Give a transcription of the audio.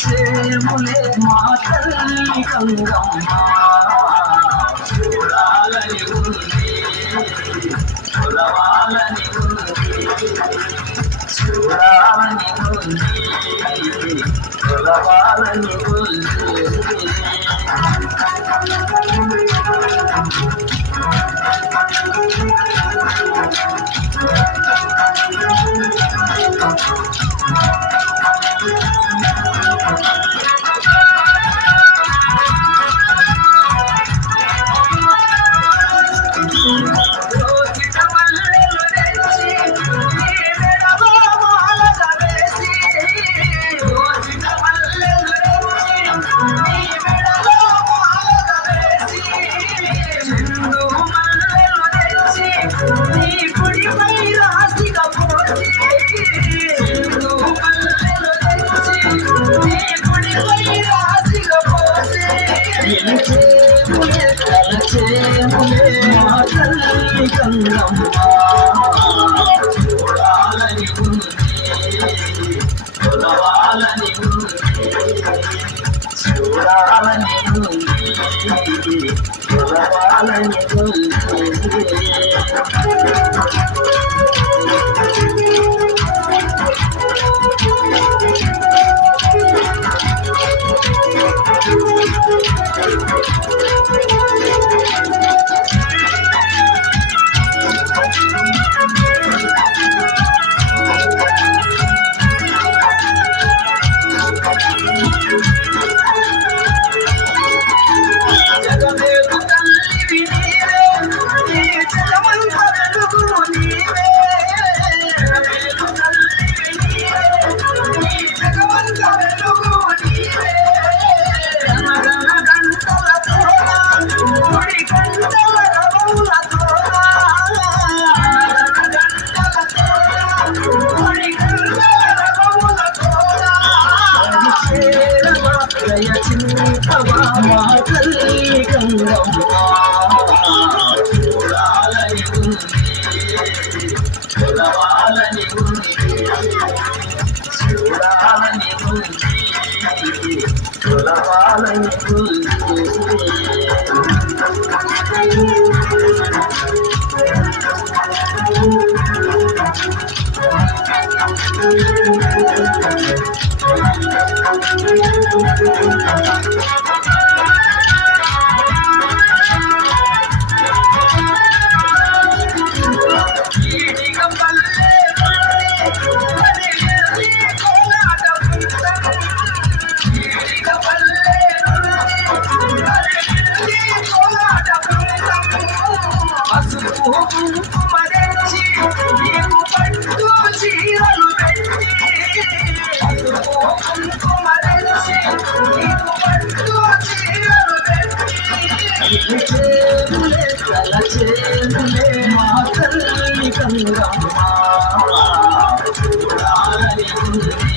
తలచేములే మా తల్లి గంగమ్మ చూడాలని ఉంది కొలవాలని ఉంది చూడాలని ఉంది కొలవాలని ఉంది చూడాలని ఉంది కొలవాలని ఉంది చూడాలని ఉంది కొలవాలని ఉంది మా తల్లి గంగమ్మ చూడాలని ఉంది కొలవాలని ఉంది చూడాలని ఉంది కొలవాలని ఉంది కుంకుమరించి నీకు పట్టు చీరలు పెట్టి కుంకుమరించి నీకు పట్టు చీరలు పెట్టి తలచేములే మా తల్లి గంగమ్మ చూడాలని ఉంది